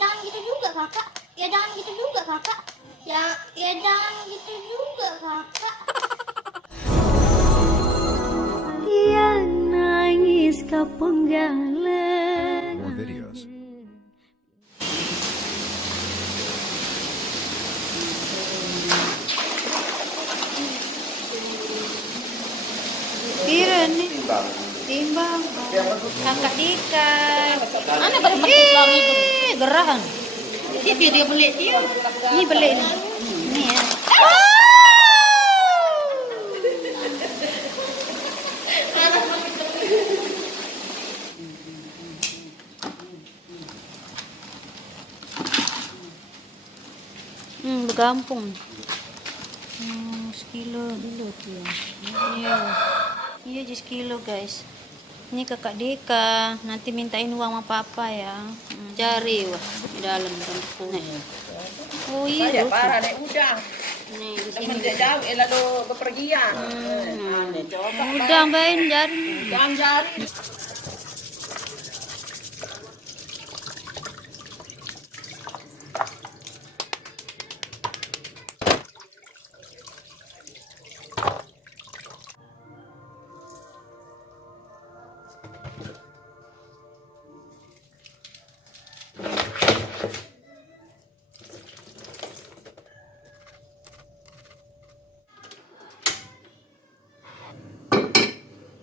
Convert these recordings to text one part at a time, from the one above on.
jangan gitu juga kakak. Ya jangan gitu juga kakak. Ya jangan gitu juga kakak. Dia nangis kapenggalan. More videos. Pira nih? Timbang. Kakak Dika. Mana bertimbang itu? Gerahan. Itu dia beli dia. Ini beli nih. Ini ya. Bergampung. Sekilo dulu tuh ya. Iya. Iya, just kilo guys. Ini kakak Dika. Nanti mintain uang sama papa ya. Cari wah di dalam kampung. Oh iya. Saya parah nih udang. Nih di Temen sini. dia jauh, lalu bepergian. Coba Udah main jari. jangan jari.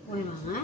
Woi mama.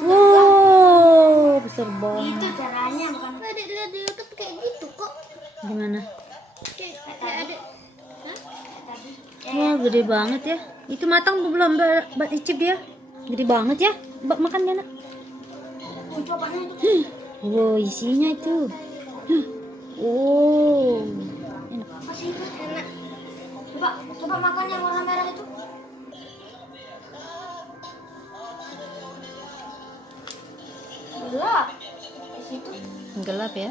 Wow, besar banget. Itu caranya bukan. Ada di YouTube kayak gitu kok. Gimana? Kayak ada. Wah, gede banget ya. Itu matang belum, Mbak Icip dia? Gede banget ya. Mbak makan ya, Nak? Cobanya itu. Wow, isinya itu. Oh. Enak. Masih itu enak. Coba makan yang warna merah itu. Gelap. Di situ. Gelap ya.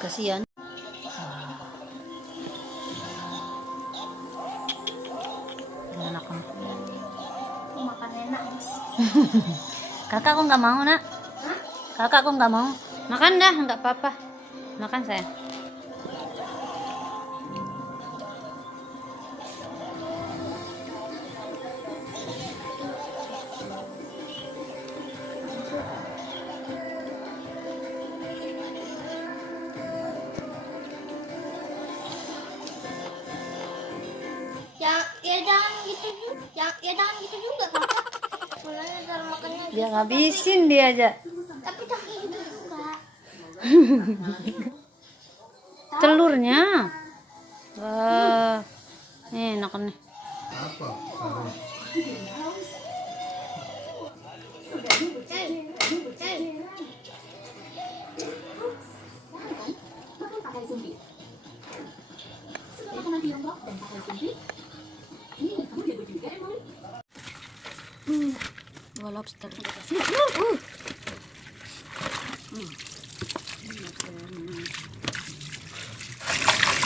Kasihan. Kakak kok nggak mau, Nak? Kakak kok nggak mau? Makan dah, nggak apa-apa. Makan saya. Ya jangan gitu juga. Ya jangan gitu juga kakak. Mulanya cara makannya. Dia ngabisin dia aja. Tapi tak gitu juga. Telurnya. Wah. Nih, enak nih. Dua lobster.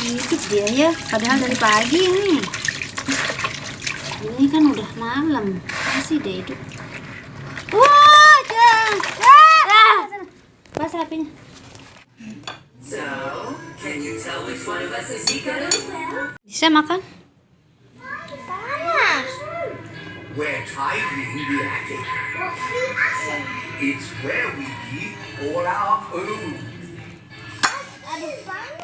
Dikit dia ya, padahal dari pagi ini. Ini kan udah malam, masih deh hidup. Wah, jangan. Pas apinya. Bisa makan? Panas. We're tightly reacting. It's where we keep all our food. Aduh panas.